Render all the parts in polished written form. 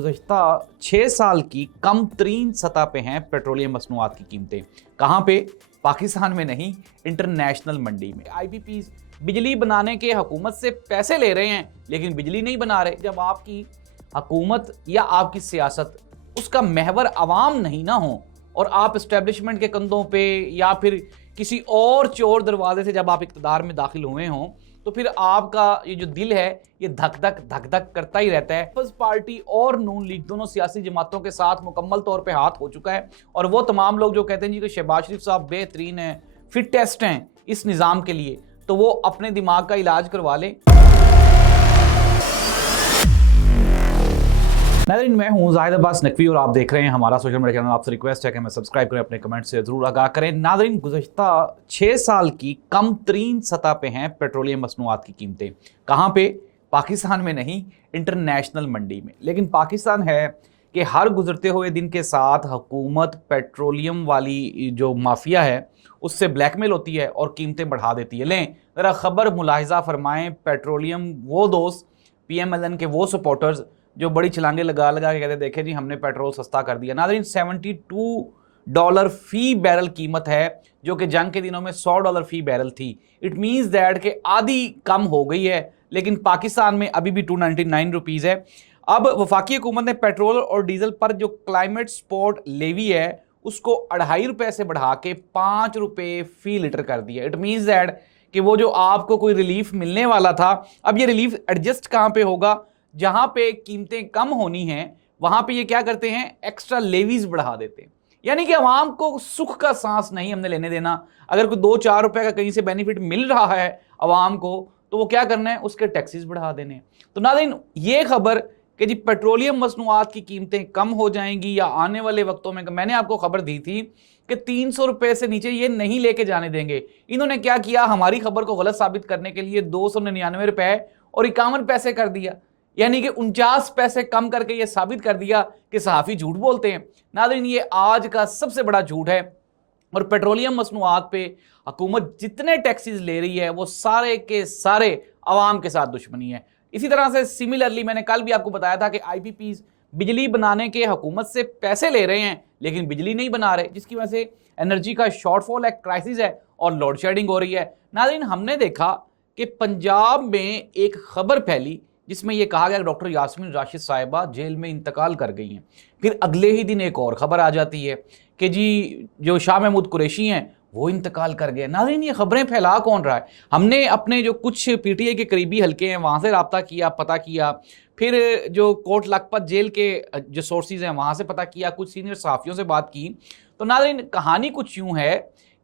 गुज़श्ता 6 साल की कम तरीन सतह पे हैं पेट्रोलियम मसनूआत की कीमतें। कहाँ पे? पाकिस्तान में नहीं, इंटरनेशनल मंडी में। IPPs बिजली बनाने के हुकूमत से पैसे ले रहे हैं लेकिन बिजली नहीं बना रहे। जब आपकी हुकूमत या आपकी सियासत उसका महवर अवाम नहीं ना हो और आप इस्टेब्लिशमेंट के कंधों पे या फिर किसी और चोर दरवाजे से जब आप इक़्तिदार में दाखिल हुए हों तो फिर आपका ये जो दिल है ये धक धक करता ही रहता है। पीपल्स पार्टी और नून लीग दोनों सियासी जमातों के साथ मुकम्मल तौर पे हाथ हो चुका है और वो तमाम लोग जो कहते हैं जी कि शहबाज शरीफ साहब बेहतरीन हैं, फिटेस्ट हैं इस निज़ाम के लिए, तो वो अपने दिमाग का इलाज करवा लें। नाज़रीन, मैं हूं जाहिद अब्बास नकवी और आप देख रहे हैं हमारा सोशल मीडिया चैनल। आपसे रिक्वेस्ट है कि हमें सब्सक्राइब करें, अपने कमेंट से ज़रूर आगाह करें। नाज़रीन, गुज़श्ता 6 साल की कम तरीन सतह पे हैं पेट्रोलियम मसनूआत की कीमतें। कहाँ पे? पाकिस्तान में नहीं, इंटरनेशनल मंडी में। लेकिन पाकिस्तान है कि हर गुजरते हुए दिन के साथ हुकूमत पेट्रोलियम वाली जो माफिया है उससे ब्लैकमेल होती है और कीमतें बढ़ा देती है। लें ज़रा ख़बर मुलाहिज़ा फरमाएँ, पेट्रोलियम वो दोस्त PMLN के वो सपोर्टर्स जो बड़ी छलांगे लगा के कहते देखे जी हमने पेट्रोल सस्ता कर दिया। नाज़रीन, $72 फी बैरल कीमत है जो कि जंग के दिनों में $100 फी बैरल थी। इट मीन्स दैट कि आधी कम हो गई है, लेकिन पाकिस्तान में अभी भी 299 रुपीज़ है। अब वफाकी हुकूमत ने पेट्रोल और डीजल पर जो क्लाइमेट सपोर्ट लेवी है उसको ₹2.5 से बढ़ा के ₹5 फी लीटर कर दिया। इट मीन्स दैट कि वो जो आपको कोई रिलीफ मिलने वाला था, अब ये रिलीफ एडजस्ट कहाँ पे होगा? जहां पे कीमतें कम होनी हैं वहां पे ये क्या करते हैं, एक्स्ट्रा लेवीज बढ़ा देते हैं। यानी कि आवाम को सुख का सांस नहीं हमने लेने देना। अगर कोई 2-4 रुपए का कहीं से बेनिफिट मिल रहा है आवाम को तो वो क्या करना है, उसके टैक्सेस बढ़ा देने हैं। तो नाज़रीन, ये खबर कि जी पेट्रोलियम मसनूआत की कीमतें कम हो जाएंगी या आने वाले वक्तों में, मैंने आपको खबर दी थी कि 300 रुपए से नीचे ये नहीं लेके जाने देंगे। इन्होंने क्या किया, हमारी खबर को गलत साबित करने के लिए 299 रुपए और 51 पैसे कर दिया, यानी कि 49 पैसे कम करके ये साबित कर दिया कि सहाफ़ी झूठ बोलते हैं। नाज़रीन, ये आज का सबसे बड़ा झूठ है और पेट्रोलियम मसनूआत पे हुकूमत जितने टैक्सेस ले रही है वो सारे के सारे अवाम के साथ दुश्मनी है। इसी तरह से सिमिलरली मैंने कल भी आपको बताया था कि IPPs बिजली बनाने के हुकूमत से पैसे ले रहे हैं लेकिन बिजली नहीं बना रहे, जिसकी वजह से एनर्जी का शॉर्टफॉल है, क्राइसिस है और लोड शेडिंग हो रही है। नाज़रीन, हमने देखा कि पंजाब में एक खबर फैली जिसमें यह कहा गया कि डॉक्टर यास्मीन राशिद साहिबा जेल में इंतकाल कर गई हैं। फिर अगले ही दिन एक और खबर आ जाती है कि जी जो शाह महमूद कुरैशी हैं वो इंतकाल कर गए। नाज़रीन, ये खबरें फैला कौन रहा है? हमने अपने जो कुछ PTI के करीबी हल्के हैं वहाँ से रब्ता किया, पता किया, फिर जो कोट लखपत जेल के जो सोर्सेज हैं वहाँ से पता किया, कुछ सीनियर सहाफ़ियों से बात की। तो नाज़रीन, कहानी कुछ यूँ है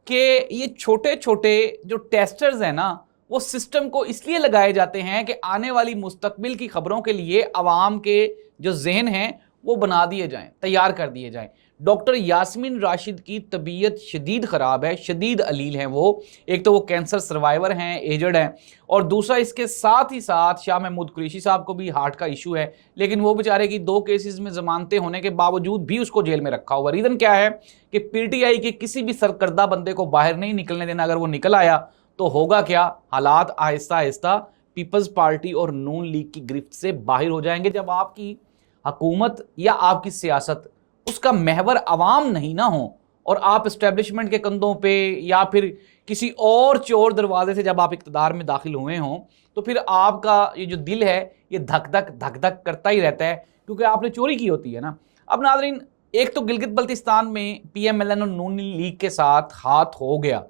कि ये छोटे छोटे जो टेस्टर्स हैं ना वो सिस्टम को इसलिए लगाए जाते हैं कि आने वाली मुस्तकबिल की खबरों के लिए अवाम के जो जहन हैं वो बना दिए जाएं, तैयार कर दिए जाएं। डॉक्टर यास्मीन राशिद की तबीयत शदीद ख़राब है, शदीद अलील हैं वो। एक तो वो कैंसर सर्वाइवर हैं, एजड हैं, और दूसरा इसके साथ ही साथ शाह महमूद कुरैशी साहब को भी हार्ट का इशू है, लेकिन वो बेचारे की 2 केसेस में ज़मानतें होने के बावजूद भी उसको जेल में रखा हुआ। रीज़न क्या है कि PTI के किसी भी सरकर्दा बंदे को बाहर नहीं निकलने देना। अगर वो निकल आया तो होगा क्या, हालात आहिस्ता आहिस्ता पीपल्स पार्टी और नून लीग की गिरफ्त से बाहर हो जाएंगे। जब आपकी हुकूमत या आपकी सियासत उसका महवर अवाम नहीं ना हो और आप इस्टेब्लिशमेंट के कंधों पे या फिर किसी और चोर दरवाजे से जब आप इक़्तिदार में दाखिल हुए हों तो फिर आपका ये जो दिल है ये धक धक करता ही रहता है, क्योंकि आपने चोरी की होती है ना। अब नाज़रीन, एक तो गिलगित बल्तिस्तान में PMLN और नून लीग के साथ हाथ हो गया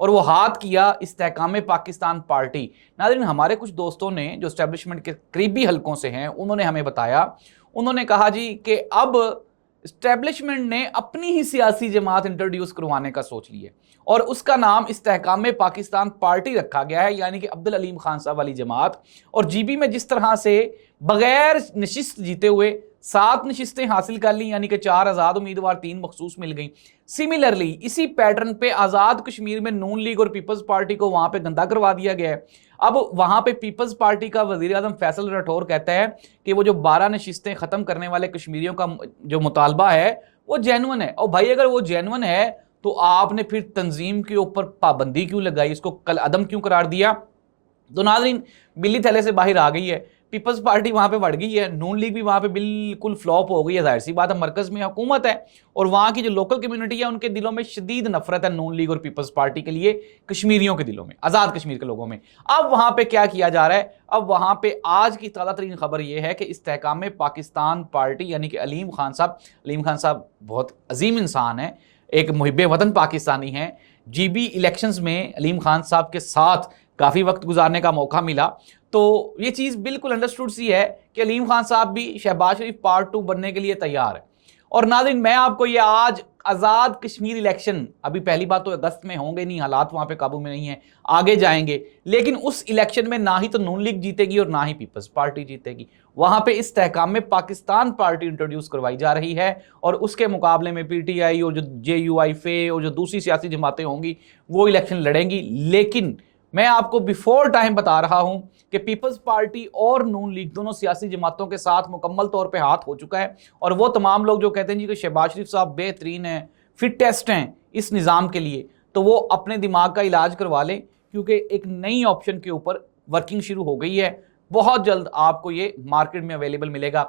और वो हाथ किया इस्तेहकाम पाकिस्तान पार्टी। नाज़रीन, हमारे कुछ दोस्तों ने जो इस्टेब्लिशमेंट के करीबी हलकों से हैं उन्होंने हमें बताया, उन्होंने कहा जी कि अब इस्टेब्लिशमेंट ने अपनी ही सियासी जमात इंट्रोड्यूस करवाने का सोच लिया और उसका नाम इस्तेहकाम पाकिस्तान पार्टी रखा गया है, यानी कि अब्दुल अलीम खान साहब वाली जमात। और GB में जिस तरह से बगैर नशिस्त जीते हुए 7 नशिस्तें हासिल कर ली, यानी कि 4 आज़ाद उम्मीदवार, 3 मखसूस मिल गई। सिमिलरली इसी पैटर्न पे आज़ाद कश्मीर में नून लीग और पीपल्स पार्टी को वहाँ पे गंदा करवा दिया गया है। अब वहाँ पे पीपल्स पार्टी का वज़ीर आज़म फैसल राठौर कहता है कि वो जो 12 नशिस्तें ख़त्म करने वाले कश्मीरियों का जो मुतालबा है वो जेन्युइन है। और भाई अगर वो जेन्युइन है तो आपने फिर तंजीम के ऊपर पाबंदी क्यों लगाई, इसको कल अदम क्यों करार दिया? तो नाज़रीन, बिल्ली थैले से बाहर आ गई है। पीपल्स पार्टी वहां पे बढ़ गई है, नून लीग भी वहां पे बिल्कुल फ्लॉप हो गई है। जाहिर सी बात है, मरकज में हुकूमत है और वहां की जो लोकल कम्युनिटी है उनके दिलों में शदीद नफरत है नून लीग और पीपल्स पार्टी के लिए, कश्मीरियों के दिलों में, आजाद कश्मीर के लोगों में। अब वहां पे क्या किया जा रहा है, अब वहां पे आज की ताज़ा तरीन खबर यह है कि इस्तेहकाम पाकिस्तान पार्टी यानी कि अलीम खान साहब बहुत अजीम इंसान है, एक मुहिब वतन पाकिस्तानी है। जीबी इलेक्शंस में अलीम खान साहब के साथ काफ़ी वक्त गुजारने का मौका मिला, तो ये चीज़ बिल्कुल अंडरस्टूड सी है कि अलीम खान साहब भी शहबाज शरीफ पार्ट 2 बनने के लिए तैयार है। और नाज़रीन, मैं आपको ये आज आज़ाद कश्मीर इलेक्शन, अभी पहली बात तो अगस्त में होंगे नहीं, हालात वहाँ पे काबू में नहीं है, आगे जाएंगे, लेकिन उस इलेक्शन में ना ही तो नून लीग जीतेगी और ना ही पीपल्स पार्टी जीतेगी। वहाँ पे इस तहकाम में पाकिस्तान पार्टी इंट्रोड्यूस करवाई जा रही है और उसके मुकाबले में पीटीआई और जो JUI फे और जो दूसरी सियासी जमातें होंगी वो इलेक्शन लड़ेंगी। लेकिन मैं आपको बिफोर टाइम बता रहा हूं कि पीपल्स पार्टी और नून लीग दोनों सियासी जमातों के साथ मुकम्मल तौर पे हाथ हो चुका है। और वो तमाम लोग जो कहते हैं जी कि शहबाज शरीफ साहब बेहतरीन हैं, फिटेस्ट हैं इस निज़ाम के लिए, तो वो अपने दिमाग का इलाज करवा लें, क्योंकि एक नई ऑप्शन के ऊपर वर्किंग शुरू हो गई है। बहुत जल्द आपको ये मार्केट में अवेलेबल मिलेगा।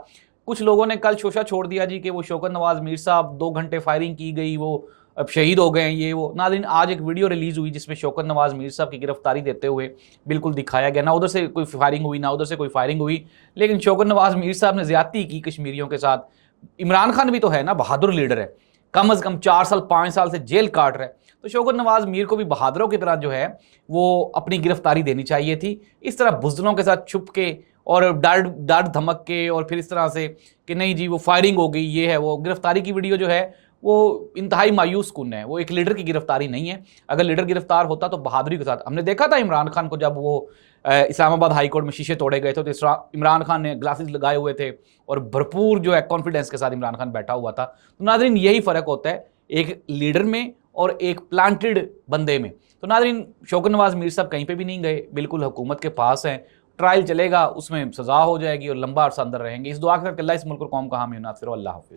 कुछ लोगों ने कल शोशा छोड़ दिया जी कि वो शौकत नवाज मीर साहब 2 घंटे फायरिंग की गई, वो अब शहीद हो गए हैं, ये वो। नाज़रीन, आज एक वीडियो रिलीज़ हुई जिसमें शौकत नवाज मीर साहब की गिरफ्तारी देते हुए बिल्कुल दिखाया गया, ना उधर से कोई फायरिंग हुई ना उधर से कोई फायरिंग हुई, लेकिन शौकत नवाज मीर साहब ने ज़्यादती की कश्मीरियों के साथ। इमरान खान भी तो है ना, बहादुर लीडर है, कम से कम 4 साल 5 साल से जेल काट रहा है, तो शौकत नवाज मीर को भी बहादुरों की तरह जो है वो अपनी गिरफ्तारी देनी चाहिए थी। इस तरह बुज़दिलों के साथ छुप के और डर धमक के और फिर इस तरह से कि नहीं जी वो फायरिंग हो गई, ये है वो, गिरफ्तारी की वीडियो जो है वो इंतहाई मायूस कुन है। वो एक लीडर की गिरफ्तारी नहीं है। अगर लीडर गिरफ्तार होता तो बहादुरी के साथ, हमने देखा था इमरान खान को जब वो इस्लामाबाद हाई कोर्ट में शीशे तोड़े गए थे, तो इमरान खान ने ग्लासेस लगाए हुए थे और भरपूर जो है कॉन्फिडेंस के साथ इमरान खान बैठा हुआ था। तो नाज़रीन, यही फ़र्क होता है एक लीडर में और एक प्लांटेड बंदे में। तो नाज़रीन, शौकत नवाज मीर साहब कहीं पर भी नहीं गए, बिल्कुल हुकूमत के पास हैं, ट्रायल चलेगा, उसमें सज़ा हो जाएगी और लंबा अरसा अंदर रहेंगे। इस दुआ के साथ अल्लाह इस मुल्क और कौम का हामी नासिर। अल्लाह हाफ़िज़।